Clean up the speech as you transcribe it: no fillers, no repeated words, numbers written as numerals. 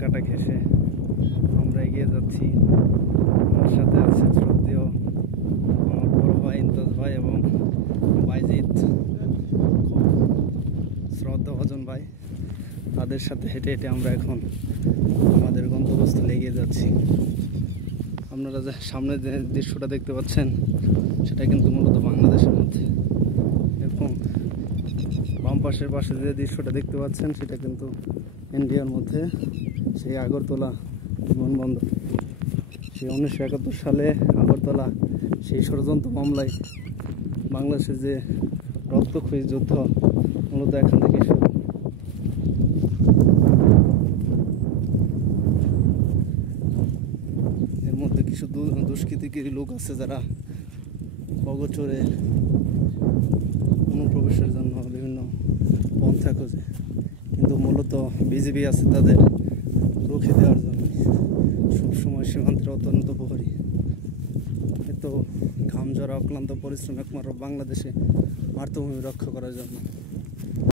কাটা ঘেঁষে আমরা এগিয়ে যাচ্ছি। আমার সাথে আছে শ্রদ্ধেয় আমার বড় ভাই ইমতাজ ভাই এবং বাইজিৎ, খুব শ্রদ্ধাভাজন ভাই। তাদের সাথে হেঁটে হেঁটে আমরা এখন আমাদের গন্তব্যস্থলে এগিয়ে যাচ্ছি। আপনারা যে সামনে যে দৃশ্যটা দেখতে পাচ্ছেন সেটা কিন্তু মূলত বাংলাদেশের মধ্যে, এবং বাম পাশের পাশে যে দৃশ্যটা দেখতে পাচ্ছেন সেটা কিন্তু ইন্ডিয়ার মধ্যে, সেই আগরতলা বিমানবন্দর। সেই 1971 সালে আগরতলা সেই ষড়যন্ত্র মামলায় বাংলাদেশের যে রক্তক্ষয়ী যুদ্ধ মূলত এখান থেকে শুরু। এর মধ্যে কিছু দুষ্কৃতিকারী লোক আছে যারা অগোচরে অনুপ্রবেশের জন্য বিভিন্ন পন্থা খোঁজে, কিন্তু মূলত বিজেপি আছে তাদের রুখে দেওয়ার জন্য সবসময় সীমান্তের অত্যন্ত প্রহরী। এত ঘাম ঝরা অক্লান্ত পরিশ্রম একমাত্র বাংলাদেশে মাতৃভূমি রক্ষা করার জন্য।